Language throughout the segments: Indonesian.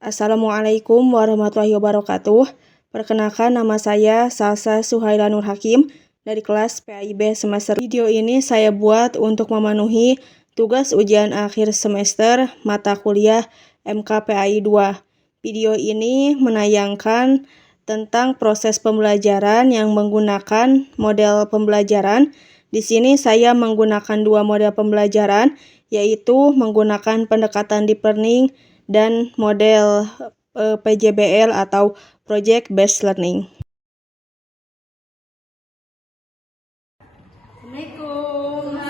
Assalamualaikum warahmatullahi wabarakatuh. Perkenalkan, nama saya Salsa Suhaila Nur Hakim dari kelas PAIB semester. Video ini saya buat untuk memenuhi tugas ujian akhir semester mata kuliah MKPAI 2. Video ini menayangkan tentang proses pembelajaran yang menggunakan model pembelajaran. Di sini saya menggunakan dua model pembelajaran, yaitu menggunakan pendekatan deep learning dan model PJBL atau Project Based Learning. Assalamualaikum.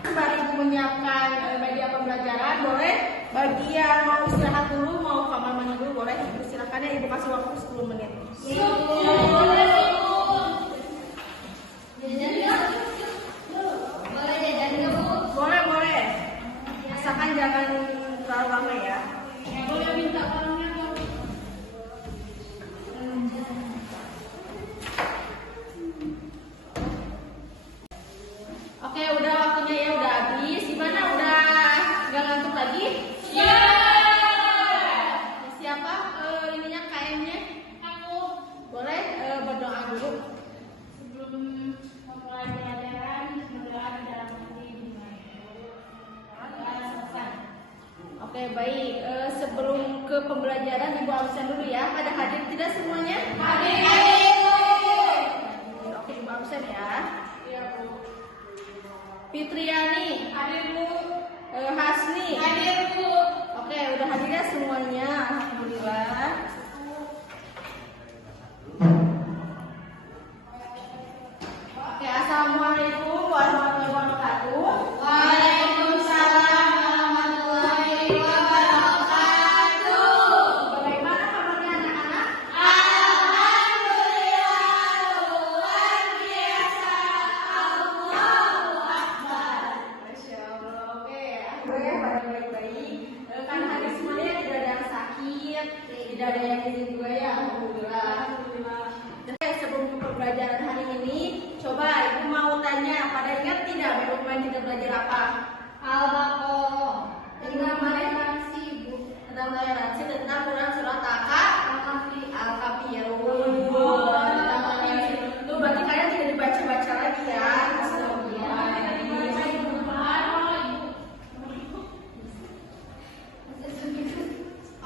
Sembari menyiapkan media pembelajaran, boleh bagi yang mau istirahat dulu, mau kamar mandi dulu, boleh silakan ya, Ibu kasih waktu 10 menit. Boleh. Asalkan jangan terlalu lama ya. Boleh minta tolongnya dong. Oke, udah waktunya ya, udah habis. Gimana, udah nggak ngantuk lagi? Siapa ininya KM-nya? Aku. Boleh berdoa dulu sebelum memulai pelajaran. Berdoa di dalam hati selesai. Oke, baik. Sebelum ke pembelajaran, Ibu absen dulu ya. Ada hadir tidak semuanya? Hadir. Oke, Ibu absen ya. Iya, Bu. Fitriani, hadir Bu. Hasni, hadir Bu. Oke, udah hadir ya semuanya. Alhamdulillah. Oke, assalamualaikum warahmatullahi wabarakatuh. Waalaikumsalam warahmatullahi wabarakatuh. Bagaimana kabarnya anak-anak? Alhamdulillah, luar biasa. Allahu Akbar. Masya Allah. Oke, ya, pada baik-baik. Kan hari semuanya tidak ada yang sakit, tidak ada yang ini juga ya. Alhamdulillah. Sebelum pembelajaran hari ini, coba Ibu mau tanya, pada ingat tidak dokumen kita belajar apa? Al-Baqarah. Tentang toleransi, Bu. Tentang toleransi, tentang Quran surat Al-Kahfi. Al-Kahfi ya, Bu. Tentang toleransi. Tuh, berarti kalian tidak dibaca-baca lagi ya.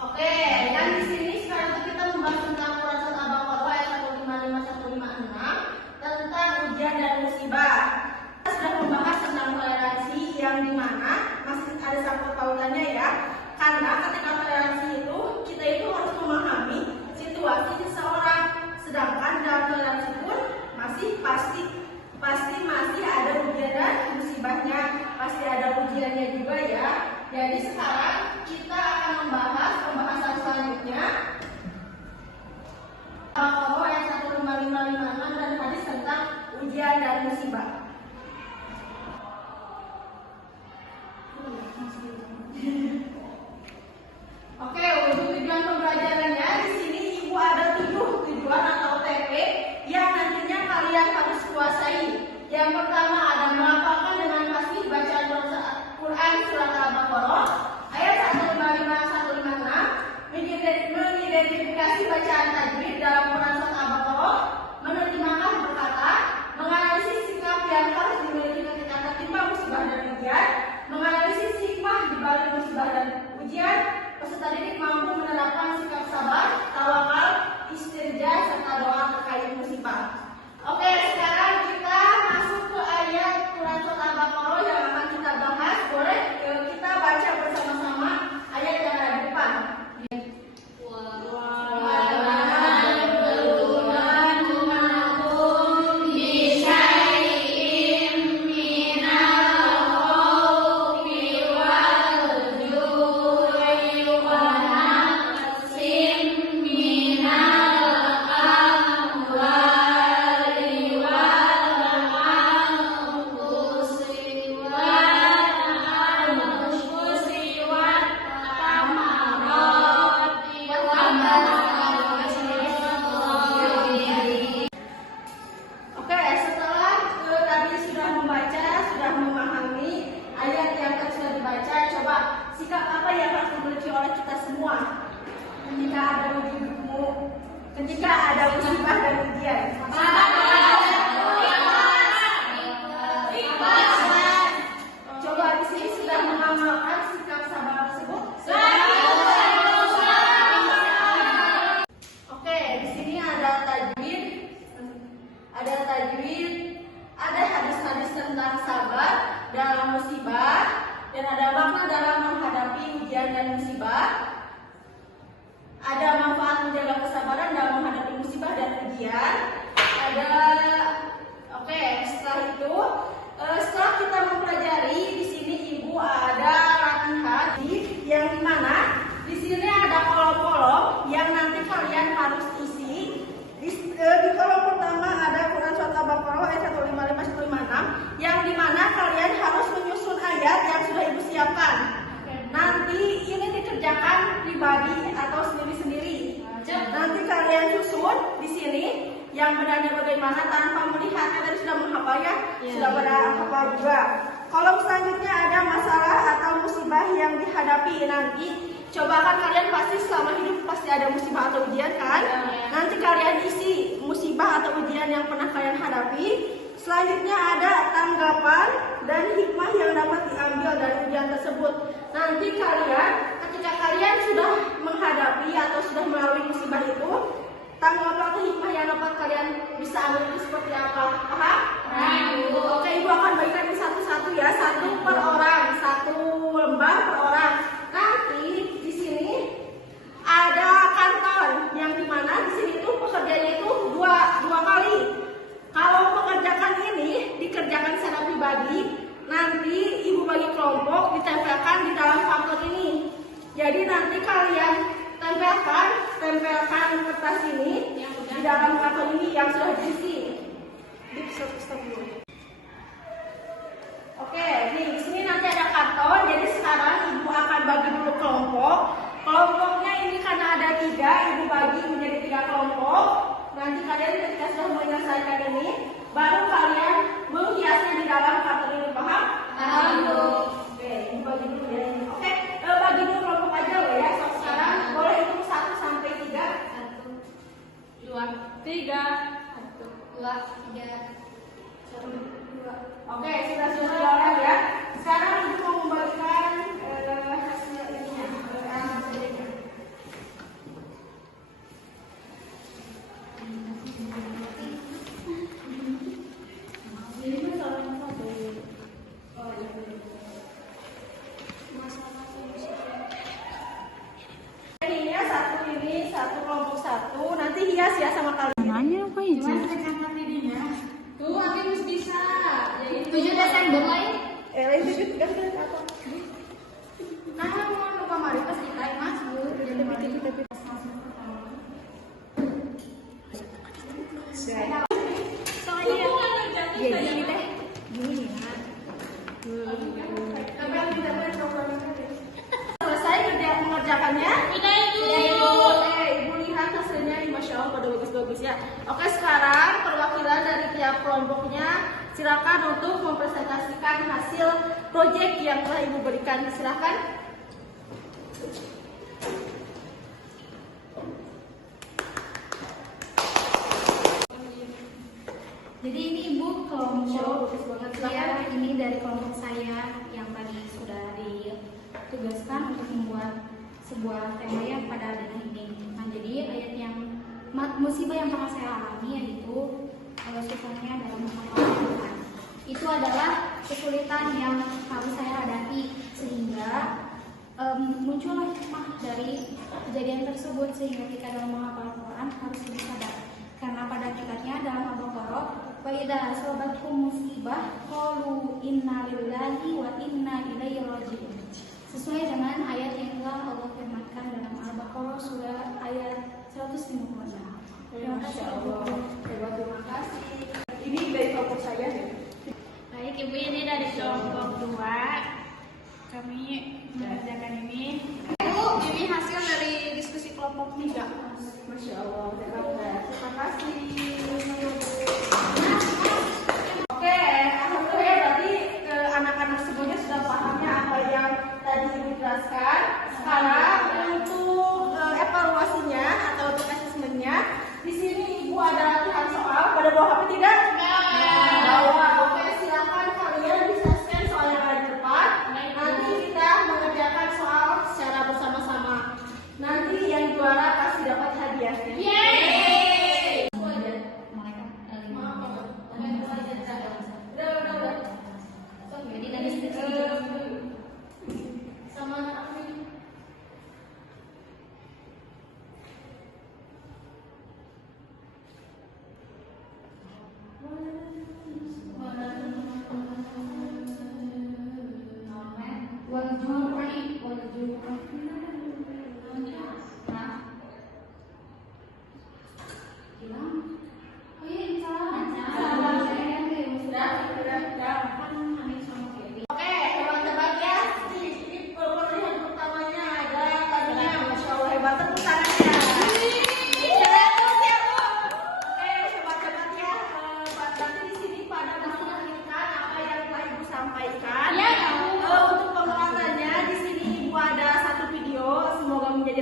Oke, yang di sini sekarang kita membahas tentang Quran surat Al-Baqarah ayat 155-156 tentang ujian dan musibah. Kita sudah membahas tentang toleransi yang dimana masih ada sangkut pautannya ya. Karena ketika toleransi itu kita itu harus memahami situasi seseorang. Sedangkan dalam toleransi pun masih pasti masih ada ujian dan musibahnya, pasti ada ujiannya juga ya. Jadi sekarang kita akan membahas pembahasan selanjutnya Al-Baqarah ayat 155-156 dan hadis tentang ujian dan musibah. Oke, untuk tujuan pembelajarannya di sini Ibu ada 7 tujuan atau TP yang nantinya kalian harus kuasai. Yang pertama ada melafalkan dengan pasti bacaan Quran surat Al-Baqarah. ketika ada musibah dan ujian? Coba di sini sudah mengamalkan sikap sabar tersebut? Oke, di sini ada tajwid, ada hadis-hadis tentang sabar dalam musibah, dan ada makna dalam menghadapi ujian dan musibah. Ada manfaat menjaga kesabaran dalam menghadapi musibah dan ujian. Setelah kita mempelajari di sini Ibu ada latihan yang dimana di sini ada kolom-kolom yang nanti kalian harus isi. Di kolom pertama ada Quran Surat Al-Baqarah ayat 155-156 yang dimana kalian harus menyusun ayat yang sudah Ibu siapkan. Nanti ini dikerjakan pribadi atau sendiri-sendiri. Nanti kalian susun di sini yang benarnya bagaimana tanpa melihatnya, tadi sudah menghafal ya, sudah pada hafal juga. Kolom selanjutnya ada masalah atau musibah yang dihadapi nanti. Coba kan kalian pasti selama hidup pasti ada musibah atau ujian kan? Nanti kalian isi musibah atau ujian yang pernah kalian hadapi. Selanjutnya ada tanggapan dan hikmah yang dapat diambil dari ujian tersebut. Nanti kalian, ketika kalian sudah menghadapi atau sudah melalui musibah itu, tanggapan atau hikmah yang dapat kalian bisa ambil itu seperti apa? Paham? Oke, Ibu akan bagikan ini satu-satu ya, satu per orang, satu lembar per orang. Nanti di sini ada kanton yang dimana di sini itu pekerjaannya itu dua kali. Kalau mengerjakan ini dikerjakan secara pribadi, nanti Ibu bagi kelompok ditempelkan di dalam kanton ini. Jadi nanti kalian tempelkan kertas ini di dalam karton ini yang sudah diisi. Stop dulu. Oke, di sini nanti ada karton. Jadi sekarang Ibu akan bagi dulu kelompok. Kelompoknya ini karena ada 3, Ibu bagi menjadi 3 kelompok. Nanti kalian ketika sudah menyelesaikan ini, baru kalian menghiasnya di dalam karton ini. Paham? Oke, Ibu bagi dulu ya. Oke, bagi dulu kelompok aja loh ya. Sekarang boleh hitung 1 sampai 3. 1, 2, 3. 1, 2, 3. 1, 2. Oke, sudah diorang ya. Sekarang Ibu mau membagikan hasil ini. Satu kelompok satu, nanti hias ya sama kalian. Namanya apa itu? Tuh, Akhirus bisa. 7 Desember lah ya? Itu juga apa? Nah, mau lupa mari pas kita Mas, Bu. Soalnya jadi teh gini ya. Selesai mengerjakannya? Sudah Ibu. Ibu lihat hasilnya, Masya Allah pada bagus-bagus ya. Oke, sekarang perwakilan dari tiap kelompoknya silakan untuk mempresentasikan hasil proyek yang telah Ibu berikan. Silakan. Jadi ini Ibu kelompok saya, ini dari kelompok saya yang tadi sudah ditugaskan untuk membuat sebuah tema yang pada adanya ini. Nah, jadi ayat yang musibah yang pernah saya alami yaitu susahnya dalam menghafal Al-Quran. Itu adalah kesulitan yang harus saya hadapi sehingga muncullah hikmah dari kejadian tersebut sehingga kita dalam menghafal Al-Quran harus lebih sabar. Karena pada hakikatnya dalam Al-Baqarah wa idza asabatkum musibah qalu inna lillahi wa inna ilaihi raji'un. Sesuai dengan ayat yang telah Allah firmankan dalam Al-Baqarah surah ayat 156. Terima kasih. Terima kasih. Ini dari kelompok saya ya. Baik Ibu, ini dari kelompok 2. Kami mengerjakan ini. Bu, ini hasil dari diskusi kelompok 3. Masya Allah, terima kasih. Oke, alhamdulillah berarti anak-anak semuanya sudah pahamnya apa yang tadi Ibu jelaskan. Sekarang untuk evaluasi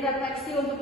refleksi untuk